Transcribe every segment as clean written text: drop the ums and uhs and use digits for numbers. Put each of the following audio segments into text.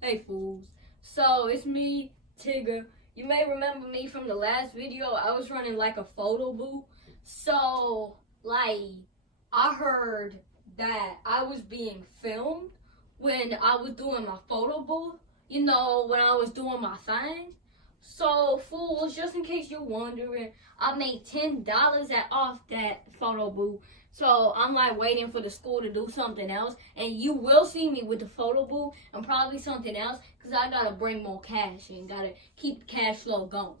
Hey fools. So it's me, Tigger. You may remember me from the last video. I was running like a photo booth. So, I heard that I was being filmed when I was doing my photo booth. When I was doing my thing. So, fools, just in case you're wondering, I made $10 off that photo booth. So I'm like waiting for the school to do something else, and you will see me with the photo booth and probably something else because I gotta bring more cash and gotta keep the cash flow going.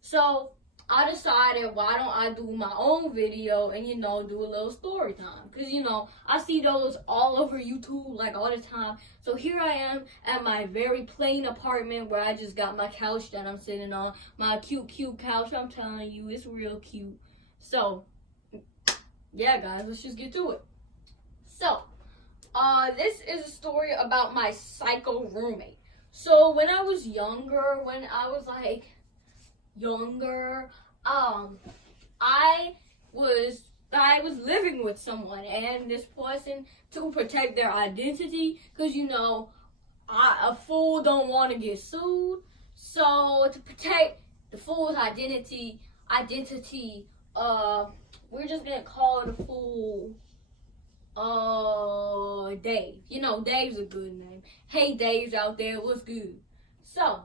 So I decided, why don't I do my own video and do a little story time, because I see those all over YouTube like all the time. So here I am at my very plain apartment where I just got my couch that I'm sitting on, my cute couch. I'm telling you, it's real cute. So yeah, guys, let's just get to it. So, this is a story about my psycho roommate. So, when I was younger, I was living with someone, and this person, to protect their identity, because a fool don't want to get sued. So, to protect the fool's identity, we're just gonna call the fool Dave. Dave's a good name. Hey, Dave's out there, what's good? So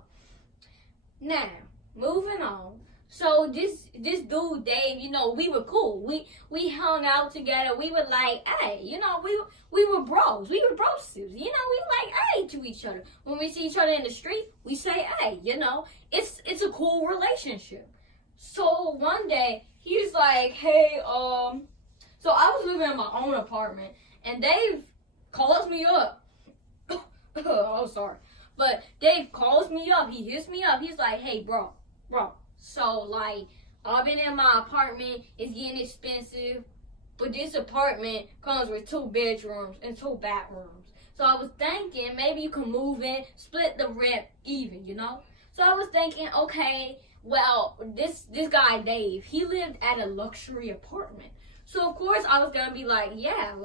now moving on. So this dude Dave, we were cool. We hung out together. We were like, hey, we were bros. We were brosters. We like hey to each other. When we see each other in the street, we say hey. It's a cool relationship. So one day he's like, hey, so I was living in my own apartment, and Dave calls me up. Oh, sorry. But Dave calls me up. He hits me up. He's like, hey, bro. So, I've been in my apartment. It's getting expensive. But this apartment comes with 2 bedrooms and 2 bathrooms. So I was thinking maybe you can move in, split the rent even, So I was thinking, okay, well, this guy Dave, he lived at a luxury apartment. So of course I was gonna be like, yeah,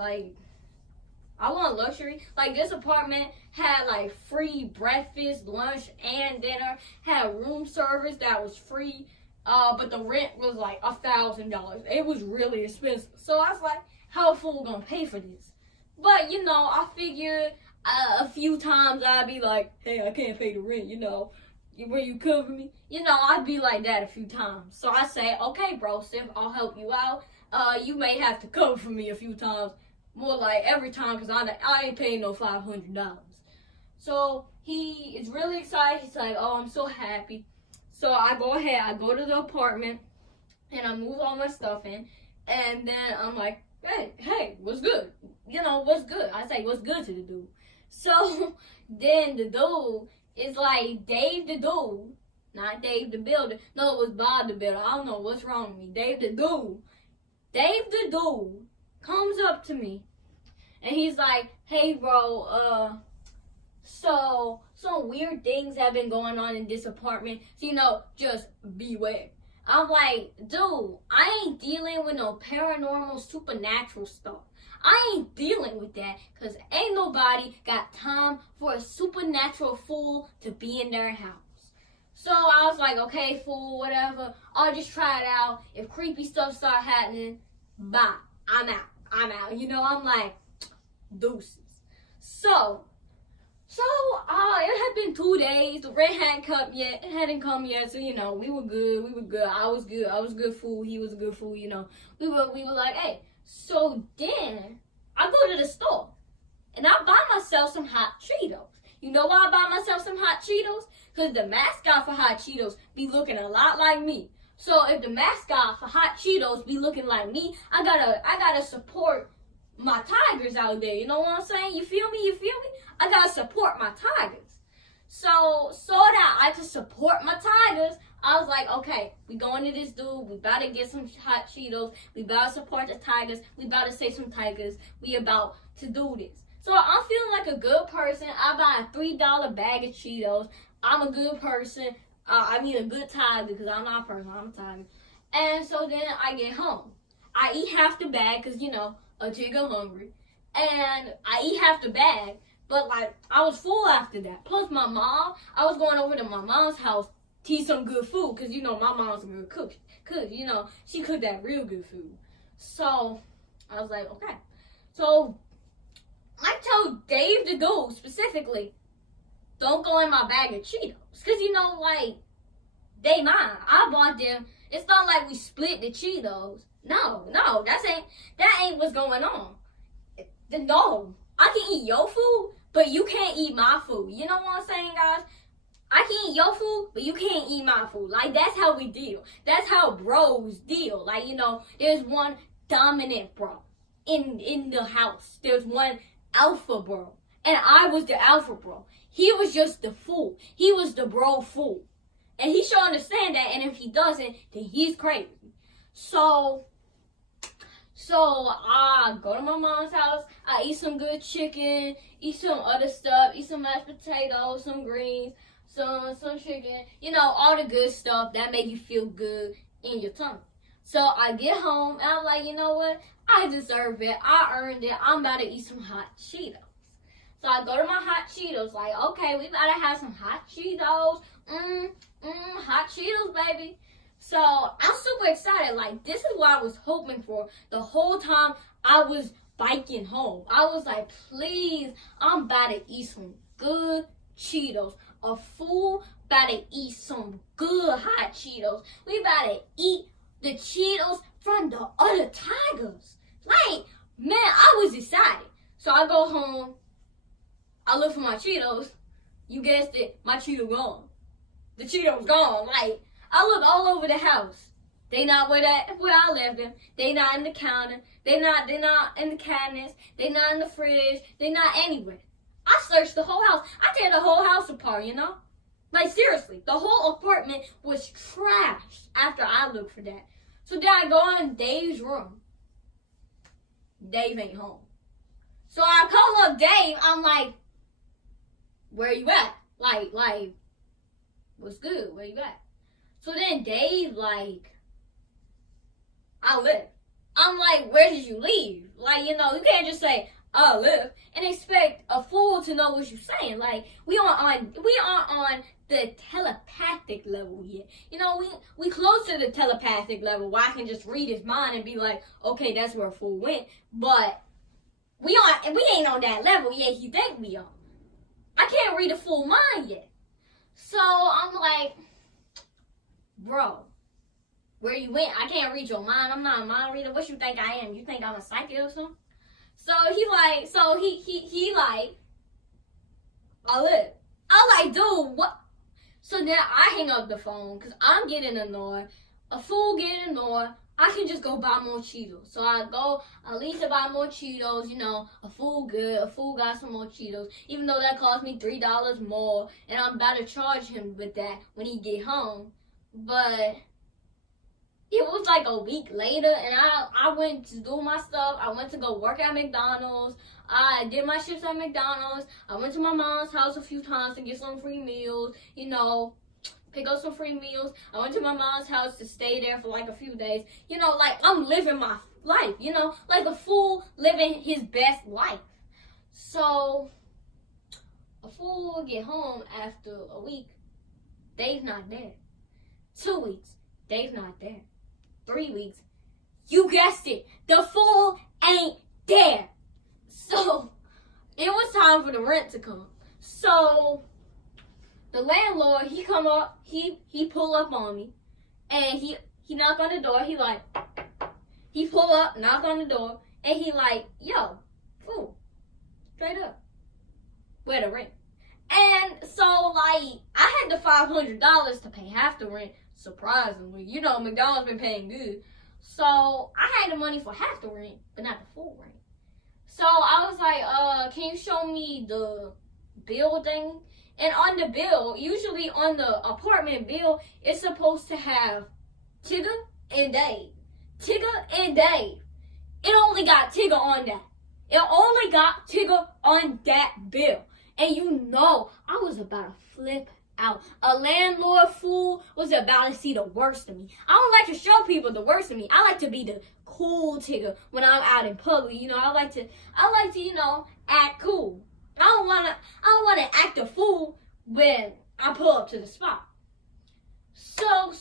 I want luxury. This apartment had free breakfast, lunch, and dinner. Had room service that was free. But the rent was $1,000. It was really expensive. So I was like, how a fool gonna pay for this? But I figured a few times I'd be like, hey, I can't pay the rent, will you cover me? I'd be like that a few times. So I say, okay, bro, Sif, I'll help you out. You may have to cover for me a few times. More like every time, because I ain't paying no $500. So he is really excited. He's like, oh, I'm so happy. So I go to the apartment, and I move all my stuff in. And then I'm like, hey, what's good? What's good? I say, what's good to the dude? So then the dude is like, Dave the dude, not Dave the builder. No, it was Bob the builder. I don't know what's wrong with me. Dave the dude comes up to me, and he's like, hey, bro, so some weird things have been going on in this apartment. So, just beware. I'm like, dude, I ain't dealing with no paranormal, supernatural stuff. I ain't dealing with that, because ain't nobody got time for a supernatural fool to be in their house. So I was like, okay, fool, whatever. I'll just try it out. If creepy stuff start happening, bye. I'm out. I'm like, deuces. So it had been 2 days. The rent hadn't come yet. So, we were good. I was good. I was a good fool. He was a good fool, We were like, hey. So then I go to the store and I buy myself some hot Cheetos. You know why I buy myself some hot Cheetos? Because the mascot for hot Cheetos be looking a lot like me. So if the mascot for hot Cheetos be looking like me, I gotta support my Tigers out there. You know what I'm saying? You feel me? I gotta support my Tigers. So that I could support my Tigers, I was like, okay, we going to this dude. We about to get some hot Cheetos. We about to support the Tigers. We about to say some Tigers. We about to do this. So I'm feeling like a good person. I buy a $3 bag of Cheetos. I'm a good person. I mean a good Tiger, because I'm not a person. I'm a Tiger. And so then I get home. I eat half the bag because, a Tigger hungry. And I eat half the bag. But, like, I was full after that. Plus, my mom, I was going over to my mom's house to eat some good food. Because, you know, my mom's a good cook. You know, she cooked that real good food. So, I was like, okay. So, I told Dave the dude specifically, don't go in my bag of Cheetos. Because, you know, like, they mine. I bought them. It's not like we split the Cheetos. No, that ain't what's going on. No, I can eat your food, but you can't eat my food. You know what I'm saying, guys? I can eat your food, but you can't eat my food. Like, that's how we deal. That's how bros deal. Like, you know, there's one dominant bro in the house. There's one alpha bro. And I was the alpha bro. He was just the fool. He was the bro fool. And he should understand that, and if he doesn't, then he's crazy. So I go to my mom's house, I eat some good chicken, eat some other stuff, eat some mashed potatoes, some greens, some chicken, you know, all the good stuff that make you feel good in your tummy. So I get home, and I'm like, you know what? I deserve it. I earned it. I'm about to eat some hot Cheetos. So I go to my hot Cheetos, like, okay, we about to have some hot Cheetos. Hot Cheetos, baby. So I'm super excited. Like, this is what I was hoping for the whole time I was biking home. I was like, please, I'm about to eat some good Cheetos. A fool about to eat some good hot Cheetos. We about to eat the Cheetos from the other Tigers. Like, man, I was excited. So I go home. I look for my Cheetos. You guessed it, my Cheeto gone. The Cheetos gone. Like, I look all over the house. They not where I left them. They not in the counter. They not in the cabinets. They not in the fridge. They not anywhere. I searched the whole house. I tear the whole house apart, you know? Like, seriously, the whole apartment was trashed after I looked for that. So then I go in Dave's room. Dave ain't home. So I call up Dave. I'm like, where you at? Like, what's good? Where you at? So then Dave, like, I live. I'm like, where did you leave? Like, you know, you can't just say, I live, and expect a fool to know what you're saying. Like, we aren't on the telepathic level yet. You know, we close to the telepathic level where I can just read his mind and be like, okay, that's where a fool went. But we ain't on that level yet. He think we are. I can't read a full mind yet. So I'm like, bro, where you went? I can't read your mind. I'm not a mind reader. What you think I am? You think I'm a psychic or something? So he like, I live. I'm like, dude, what? So now I hang up the phone because I'm getting annoyed. A fool getting annoyed. I can just go buy more Cheetos. So I go, I leave to buy more Cheetos, you know, a fool good, a fool got some more Cheetos, even though that cost me $3 more, and I'm about to charge him with that when he get home. But it was like a week later, and I went to do my stuff. I went to go work at McDonald's. I did my shifts at McDonald's. I went to my mom's house a few times to get some free meals, you know, pick up some free meals. I went to my mom's house to stay there for like a few days. You know, like, I'm living my life, you know, like a fool living his best life. So a fool will get home after a week. Dave's not there. 2 weeks. Dave's not there. 3 weeks. You guessed it. The fool ain't there. So it was time for the rent to come. So the landlord, he come up, he pull up on me, and he knock on the door. He pull up, knock on the door, and he like, yo, fool, straight up, where the rent? And so, like, I had the $500 to pay half the rent, surprisingly. You know, McDonald's been paying good. So I had the money for half the rent, but not the full rent. So I was like, can you show me the bill thing? And on the bill, usually on the apartment bill, it's supposed to have Tigger and Dave. Tigger and Dave. It only got Tigger on that. It only got Tigger on that bill. And you know, I was about to flip out. A landlord fool was about to see the worst of me. I don't like to show people the worst of me. I like to be the cool Tigger when I'm out in public. You know, I like to, you know, act cool. I don't don't wanna act a fool when I pull up to the spot. So.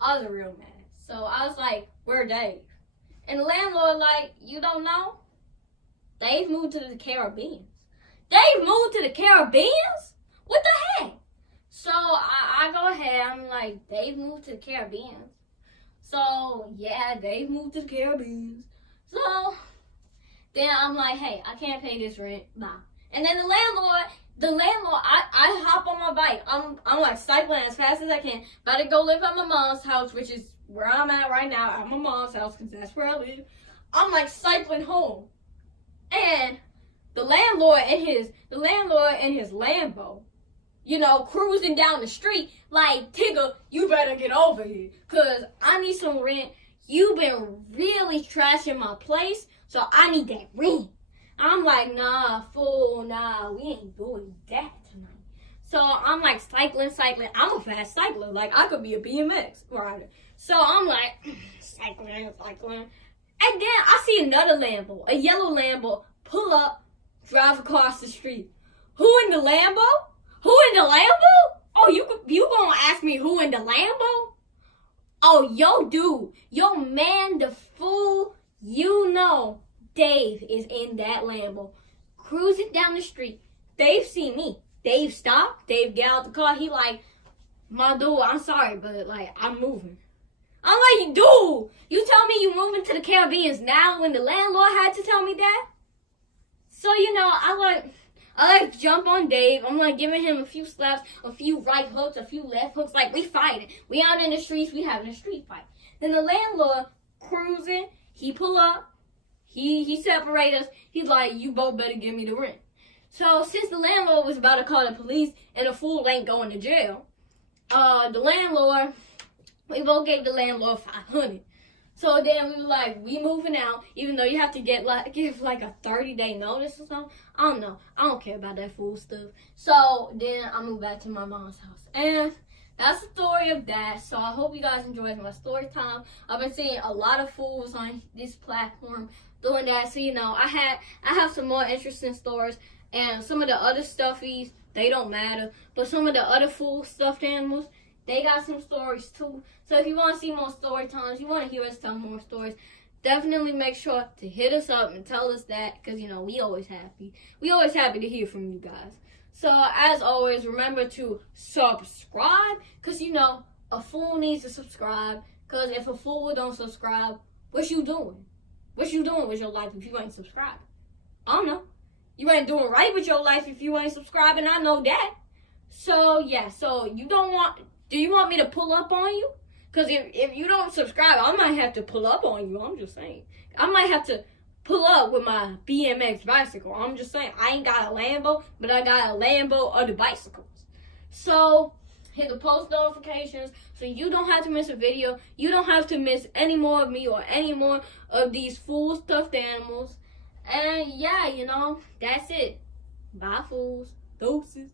I was real mad. So I was like, where Dave? And the landlord like, you don't know? Dave moved to the Caribbean. Dave moved to the Caribbean? What the heck? So I go ahead, I'm like, Dave moved to the Caribbean. So yeah, Dave moved to the Caribbean. So then I'm like, hey, I can't pay this rent. Bye. And then the landlord, I hop on my bike. I'm like cycling as fast as I can. About to go live at my mom's house, which is where I'm at right now, at my mom's house, because that's where I live. I'm like cycling home. And the landlord in his Lambo, you know, cruising down the street like, Tigger, you better get over here, because I need some rent. You've been really trashing my place, so I need that rent. I'm like, nah, fool, nah, we ain't doing that tonight. So I'm like cycling. I'm a fast cycler. Like, I could be a BMX rider. So I'm like, cycling. And then I see another Lambo, a yellow Lambo, pull up, drive across the street. Who in the Lambo? Who in the Lambo? Oh, you gonna ask me who in the Lambo? Oh, yo, dude, yo, man, the fool, you know, Dave is in that Lambo, cruising down the street. Dave see me. Dave stop. Dave get out the car. He like, my dude, I'm sorry, but like, I'm moving. I'm like, dude, you tell me you moving to the Caribbean now when the landlord had to tell me that? So, you know, I like jump on Dave. I'm like giving him a few slaps, a few right hooks, a few left hooks. Like, we fighting. We out in the streets. We having a street fight. Then the landlord cruising. He pull up. He separate us. He's like, you both better give me the rent. So since the landlord was about to call the police and the fool ain't going to jail, we both gave the landlord $500. So then we were like, we moving out, even though you have to give like a 30-day notice or something. I don't know. I don't care about that fool stuff. So then I moved back to my mom's house. And that's the story of that. So I hope you guys enjoyed my story time. I've been seeing a lot of fools on this platform doing that. So, you know, I have some more interesting stories. And some of the other stuffies, they don't matter. But some of the other fool stuffed animals, they got some stories too. So if you want to see more story times, you want to hear us tell more stories, definitely make sure to hit us up and tell us that. Because, you know, we always happy. We always happy to hear from you guys. So as always, remember to subscribe. Because, you know, a fool needs to subscribe. Because if a fool don't subscribe, what you doing? What you doing with your life if you ain't subscribing? I don't know. You ain't doing right with your life if you ain't subscribing. I know that. So, yeah. So, do you want me to pull up on you? Because if you don't subscribe, I might have to pull up on you. I'm just saying. I might have to pull up with my BMX bicycle. I'm just saying. I ain't got a Lambo, but I got a Lambo of the bicycles. So, hit the post notifications so you don't have to miss a video. You don't have to miss any more of me or any more of these fool stuffed animals. And yeah, you know, that's it. Bye, fools. Doses.